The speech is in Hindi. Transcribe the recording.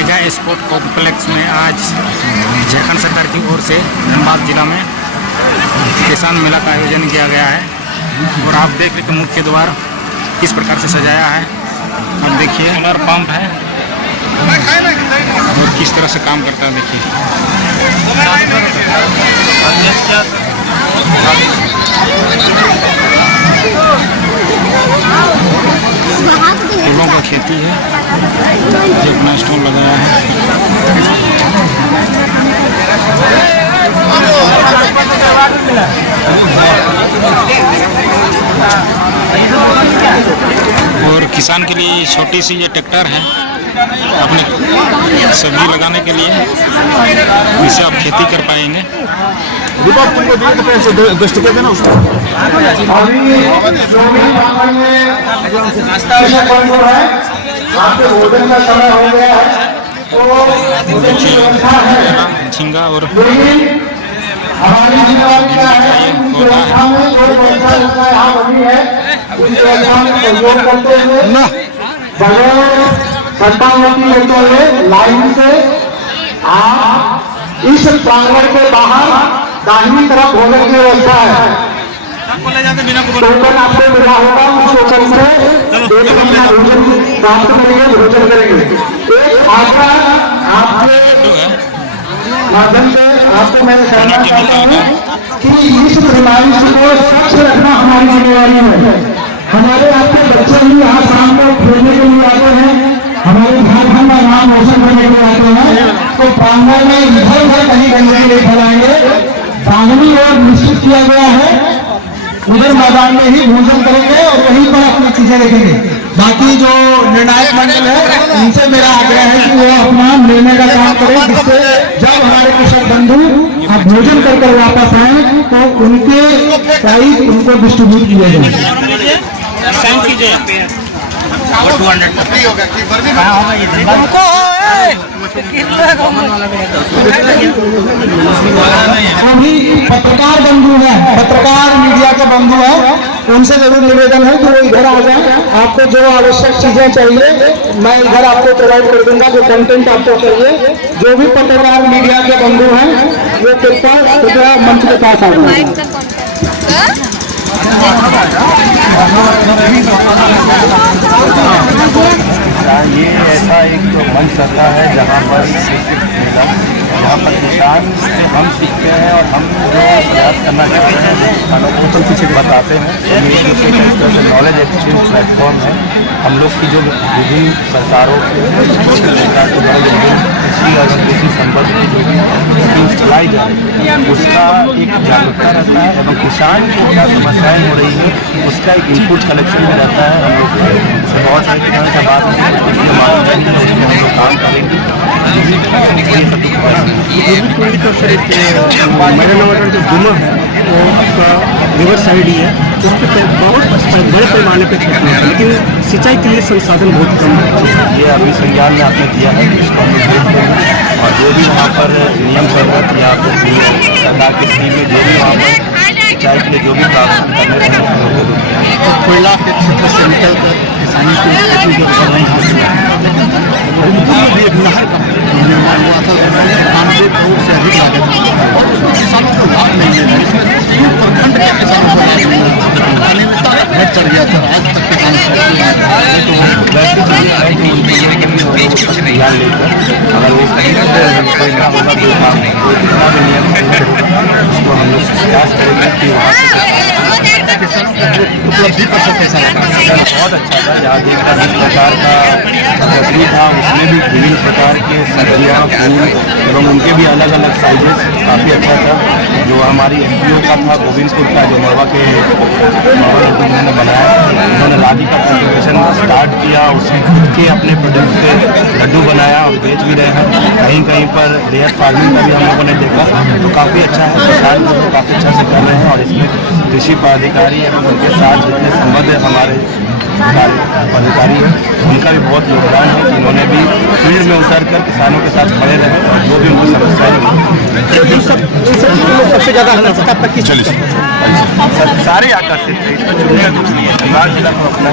मेगा स्पोर्ट कॉम्प्लेक्स में आज झारखंड सरकार की ओर से धनबाद जिला में किसान मेला का आयोजन किया गया है। और आप देख रहे मुख्य द्वार किस प्रकार से सजाया है। अब देखिए सोलर पंप है और किस तरह से काम करता है। देखिए फूलों का खेती है जो अपना स्टॉल लगाया है। और किसान के लिए छोटी सी ये ट्रैक्टर है अपने सब्जी लगाने के लिए, इससे आप खेती कर पाएंगे। झींगा और लाइन से आप इस प्रांगण के बाहर दाहिनी तरफ भोजन की व्यवस्था है। टोकन आपको मिला होगा, उस टोकन से भोजन प्राप्त करेंगे, भोजन करेंगे। एक आग्रह आपके माध्यम से आपको मैं कहना चाहता हूँ कि इस परिमाण को स्वच्छ रखना हमारी जिम्मेवारी है। हमारे आपके बच्चे भी यहाँ शाम को खेलने के लिए आते हैं, हमारे झारखंड का नाम रोशन करने के लिए आते हैं, तो प्रांगण में इधर उधर कहीं गंदगी नहीं फैलाएंगे। दाहिनी ओर निश्चित किया गया है, उधर मैदान में ही भोजन करेंगे और वहीं पर अपनी चीजें देखेंगे। बाकी जो निर्णायक मंडल है उनसे मेरा आग्रह है कि वो अपना निर्णय का काम करें, जिससे जब हमारे कृषक बंधु अब भोजन कर वापस आए तो उनके प्राइस उनको डिस्ट्रीब्यूट किया जाए। अभी पत्रकार बंधु हैं, पत्रकार मीडिया के बंधु हैं, उनसे जरूर निवेदन है कि वो इधर आ जाए। आपको जो आवश्यक चीजें चाहिए मैं इधर आपको प्रोवाइड कर दूंगा, जो कंटेंट आपको चाहिए। जो भी पत्रकार मीडिया के बंधु हैं वो कृपया मंच के पास आ जाए। ये ऐसा एक मंच करता है जहाँ पर किसान से हम सीखते हैं और हम जो प्रयास करना चाहते हैं किसानों को तो कुछ बताते हैं। ये एक तरह से नॉलेज एक्सचेंज प्लेटफॉर्म है। हम लोग की जो विभिन्न सरकारों सरकार के द्वारा जो कृषि और कृषि संबंधित जो स्कीम्स चलाई जा रही है उसका एक जागरूकता रहता है एवं किसान को क्या समस्याएं हो रही है उसका एक इनपुट कलेक्शन भी रहता है। हम लोग से बहुत सारे किसानों से बात उसमें हम लोग काम करेंगे। जो गुना है वो आपका रिवर साइड ही है, उस पर बहुत बड़े पैमाने पर खेती है, लेकिन सिंचाई के लिए संसाधन बहुत कम है। ये अभी संज्ञान में आपने दिया है, इसको हम लोग देखते हैं और जो भी वहाँ पर नियम सर्वत या फिर सरकार की स्कीम में जो भी वहाँ पर सिंचाई के लिए जो भी प्रावधान करने हैं तो कोयला के क्षेत्र से निकल कर किसानी की खेती जो कर रहे हैं भी एक नहर का निर्माण हुआ था, 95 करोड़ से अधिक लागत और उसमें किसानों को लाभ नहीं मिल रहा। इसमें 3 प्रखंड के किसानों को लाभ मिल रहा, अनियमितता घट चढ़ गया था। आज तक किसान ध्यान लेकर अगर वो कहीं कोई ना होगा कोई काम कोई कितना भी नियम उसको हम लोग प्रयास करेंगे कि वहाँ से उपलब्धि कर सकते हैं। बहुत अच्छा था। जहाँ देखा जिस प्रकार का तस्वीर था उसमें भी विभिन्न प्रकार के सब्जियाँ फूल एवं उनके भी अलग अलग साइजेस काफ़ी अच्छा था। जो हमारी एनजीओ का था गोविंदपुर का जो मरवा के उन्होंने बनाया, उन्होंने लादी का कल्टिवेशन स्टार्ट किया, उसमें खुद के अपने प्रोडक्ट से लड्डू बनाया और बेच भी रहे हैं। कहीं कहीं पर लेयर फार्मिंग का भी हम लोगों ने देखा, तो काफ़ी अच्छा है। किसान को काफ़ी अच्छा से कर रहे हैं और इसमें कृषि पदाधिकारी एवं उनके साथ जितने संबंध हमारे अधिकारी हैं उनका भी बहुत योगदान है कि उन्होंने भी फील्ड में उतर कर किसानों के साथ खड़े रहे और जो भी उनकी समस्याएं सबसे ज़्यादा सारे आकर्षित थे। इसमें चुनने का कुछ नहीं है। जिला को अपना